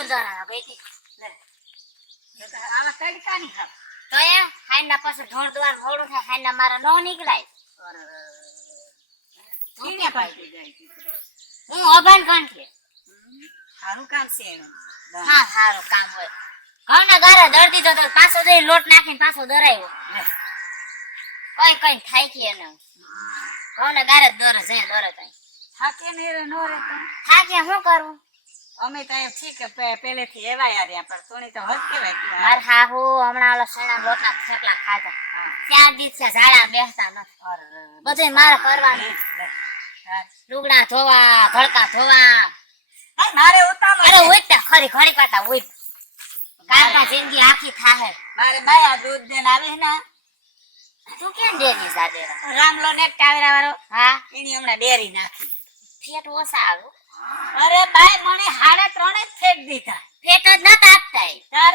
ઘણું દરા બેટી લે આવા તડકાની ખાવ તો એ ખાઈના પાસે ઢોળ દ્વાર મોડું થાય ખાઈના મારા નો નીકળાય તું ક્યાં પાડી જાય હું અભાન કાંઠે સારું કામ છે એનું હા સારું કામ હોય ઘઉંના ગારા દર દીધો તો પાછો દઈ લોટ નાખીને પાછો દરાયો કઈ કઈ થાય કે એને ઘઉંના ગારા દર જાય દર થાય થાકે ને નો રે તો થાકે શું કરું અમે તો એમ ઠીક પહેલેથી એવા યાર પણ તોણી તો હદ કેવાય માર હાહુ હમણાં ઓલા સણા લોટના થેપલા ખાધા 4 દિવસ ઝાડા બેસતા નથી બધું મારે કરવાનું લુગડા ધોવા ધડકા ધોવા મારે ઉતામળ અરે ઉઠતા ખરી ઘણી કાટા ઉઠ કાકા જિંદગી આખી થાહે મારે બાયા દૂધ દેન આવે ને તું કેમ ડેરી સાડે રામલો ને ટાવરા વાળો હા એની હમણાં ડેરી નાખી ફેટ ઓછા આવે અરે બાય મને 3.5 જ ફેટ દીધા ફેટ જ નતા આપતા તાર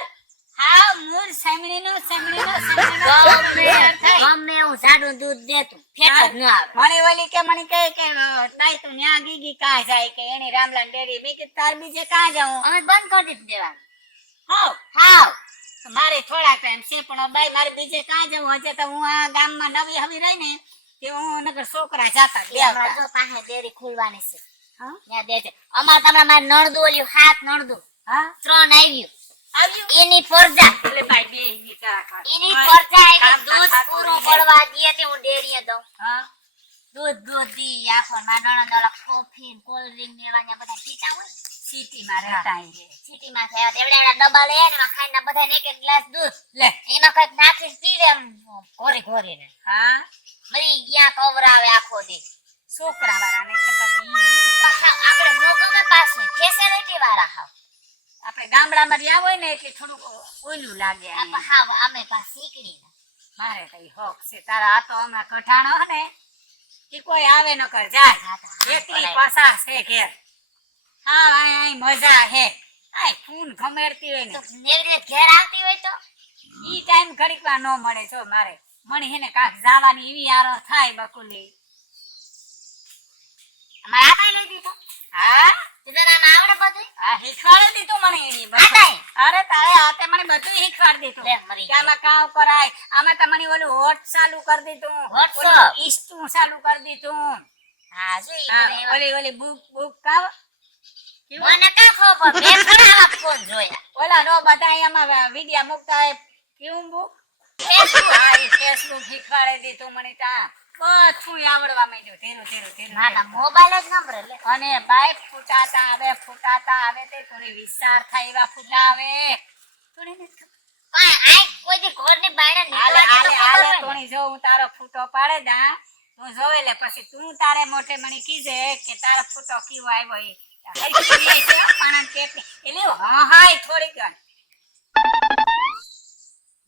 હા મૂળ સેમણીનો ગમે એવું જાડું દૂધ દેતું ફેટ જ ન આવે મને ઓલી કે મને કહે કે તાઈ તું ન્યા ગીગી કાં જાય કે એની રામલાલ ડેરી મે કે તાર બીજે કાં જાઉં અમે બંધ કરી દીધું દેવાનું હાવ હાવ મારે થોડા ટાઈમ છે પણ બાઈ મારે બીજે કાં જાઉં હજે તો હું આ ગામમાં નવી હવી રહી ને કે હું નગર છોકરા જાતા હમણાં જો પાસે ડેરી ખુલવાની છે ત્યાં દેજે અમાર તમને મારી નણદુ ઓલી હાથ નણદુ હા 3 આવ્યું આવ્યું એની ફરજા એટલે બાઈ બે ની ચા ખા એની ફરજા આવી દૂધ પૂરું પડવા દે તે હું ડેરીએ દઉં હા દૂધ દી આખો મારા નણંદ ઓલા કોફી કોલ્ડ ડ્રિંક ને એવા બધા પીતા હોય સિટી માં રહેતા હે સિટી માં થયા એવડા ડબ્બા લે ને ખાઈને બધા એક એક ગ્લાસ દૂધ લે એમાં કઈક નાખી પી લે ઘોરી ને હા મરી ગયા કવરાવે આખો દી છોકરા વાળાને કે પછી આપણે નો ગમે પાસે ફેસિલિટી વાળા હાવ આપણે ગામડામાં રહ્યા હોય ને એટલે થોડું ઓલું લાગે હાવ અમે પાસે શીકડી મારે કઈ હોક છે તારા આ તો હમણાં કઠાણો ને કે કોઈ આવે ન કર જાય એકલી પાસા છે ઘેર હા આય મજા હે આય ખૂન ખમેરતી હોય ને નેવરે ઘેર આવતી હોય તો ઈ ટાઈમ ઘડીકવા ન મળે જો મારે મને હેને કાક જવાની એવી આરો થાય બકુલી અમાર આપાઈ લઈ દીધો હા તુંરા નામ આવડે બધું આ શીખવાડી દીધું મને એની આપાઈ અરે તારે હાથે મને બધું શીખવાડી દીધું લે મરી કે આમાં કામ કરાય આમાં તો મને ઓલું હોટ ચાલુ કરી દીધું WhatsApp ઈસ્ટું ચાલુ કરી દીધું હા જો ઈ હા, બધે ઓલી બુક કાવ મને કા ખબર મેં ઘણા ફોન જોયા ઓલા નો બધા અહીંયામાં વિડિયા મુકતા હોય કેવું બુક ફેસબુક શીખવાડી દીધું મને તા બધું આવડવા માંડ્યું ધીરું મારા મોબાઈલ જ નંબર લે અને બાઈક ફૂટાતા આવે તે થોડી વિચાર થાય એવા ફૂટા આવે થોડી કોઈ દી ઘરની બહાર આલે નીકળવા તોણી જો હું તારો ફૂટો પાડે દા તું જોઈ લે પછી તું તારે મોઢે મને કીજે કે તારો ફૂટો કેવો આવ્યો એ પાણા પેટ એટલે હાય થોડી ગણ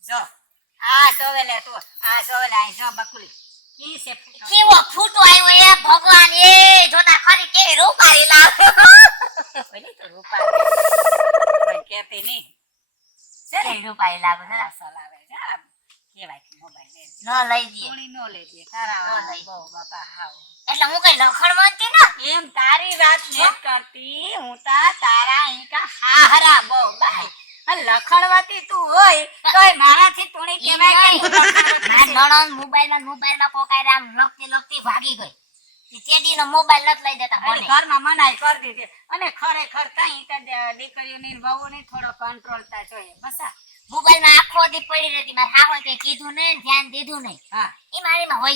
જો આ જોવે લે તું આ જોવે લે જો બકુલી કી છે કેવો ફૂટો આવ્યો એ ભગવાન એ જોતા ખરી કેવી રૂપારી લાવે ઓલી તો રૂપારી કેતી નહીં કેવી રૂપારી લાવે ને અસલ આવે જા કેવાય કે મોબાઈલ લે ન લઈ દે થોડી નો લે દે તારા ન લઈ બહુ બાપા હાવ એટલે હું કઈ લખણ માનતી ના એમ તારી વાત ને કરતી હું તારા અહીં કા હારા બહુ બાઈ લખણવાતી તું હોય તોય મારાથી તોણી કહેવાય કે મારા નણંદ મોબાઈલમાં કોકાય આમ લખતી ભાગી ગઈ તેડી નો મોબાઈલ નત લઈ દેતા મને ઘરમાં મનાઈ કરી દીધી અને ખરેખર તઈ દીકરીઓની વહુને થોડો કંટ્રોલ તા જોઈએ બસ મોબાઈલમાં આખો દી પડી રહેતી મારે હાવ કઈ કીધું નહીં ધ્યાન દીધું નહીં હા ઈ મારીમાં હોય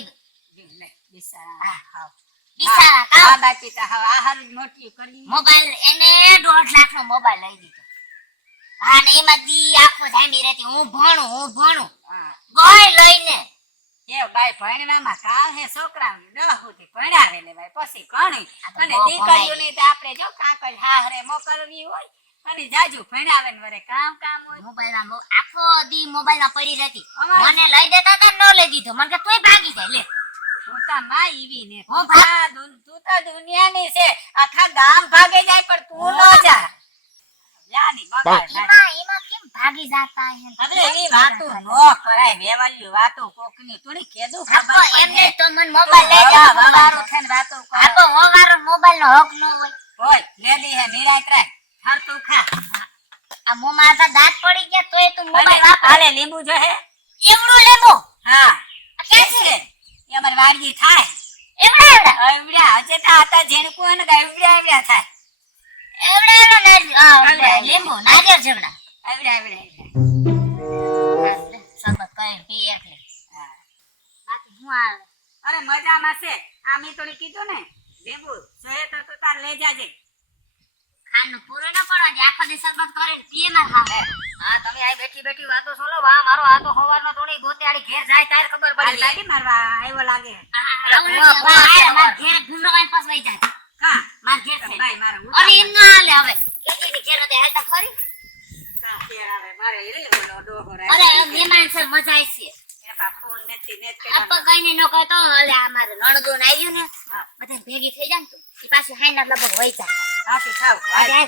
ગઈ લે બિચારા હાવ બિચારા કામ બાકી તા હવે આ હારું મોટી કરી મોબાઈલ એને 1.5 લાખ નો મોબાઈલ લઈ દીધો હા ને એમાં દી આખો જામી રહેતી હું ભણું હા ગઈ લઈને એ બાઈ ભણવામાં કાલ હે છોકરા 10 સુધી ભણાવે લે બાઈ પછી ઘણી અને દીકરીઓની તો આપણે જો કાંકલ હાહરે મોકલવી હોય અને જાજુ ભણાવે ને વરે કામ હોય મોબાઈલમાં આખો દી મોબાઈલમાં પડી રહેતી અમારે મને લઈ દેતા તા ન લઈ દીધો મને કે તોય ભાગી જાય લે તું તા માં ઈવી ને હું તું તો દુનિયાની છે આખા ગામ ભાગે જાય પણ તું ન જા યાની બગાડ એમાં કેમ ભાગી જાતા હે હવે એવી વાતો ન કરાય વેવાલ્યું વાતો કોકની થોડી કેદું આપો એમને તો મને મોબાઈલ લઈ દેવા વાવારો થઈને વાતો કરે આપો હોવારો મોબાઈલ નો હક ન હોય હોય લેદી હે નિરાત રાખ હર તું ખા આ મોંમાં આધા દાંત પડી ગયા તોય તું અને મોબાઈલ વાપરે. હાલે લીંબુ જો હે એવડો લેબો. હા આ ક્યાં છે? એ અમારી વાડીએ થાય એવડા એવડા. આવડ્યા હજે તો આતા ઝીણકું હોય ને તો આવડ્યા થાય એવડા એવડા આ એવડા. લીંબુ નારિયેળ જેવડા. આવડ્યા શરબત કરીને પી એટલે. હા. બાકી હું આ અરે મજામાં છે આ મેં થોડી કીધું ને લીંબુ જોઈએ તો તું તાર લઈ જાજે ખાવાનું પૂરું ન પડવા દે. આખો દી શરબત કરીને પીએ ના ખાવે. હા તમે આ બેઠી બેઠી વાતો સોલો વા મારો આ તો સવારનો થોડી ગોતિયાળી ઘેર જાય તાર ખબર પડી જાય મારવા આવ્યો લાગે મારા ઘેર ભૂંડવાઈ પાસ વઈ જાય. હા મારા ઘેર છે. ભાઈ મારે અરે એમ ના હાલે હવે. કેદીની ઘેર નથી હાલતા ખરી? ઘેર આવે મારે એ ઓલો ડોહો રહે અરે મહેમાન છે મજા આવશે. એપા ફોન નથી નેત આપા કઈને નો કહે તો અલે આ મારે નણદોન આવ્યું ને હા બધા ભેગી થઈ જાય ને તો ઈ પાછી હાઈના લગભગ વઈ જાય. સાચું થાવ અરે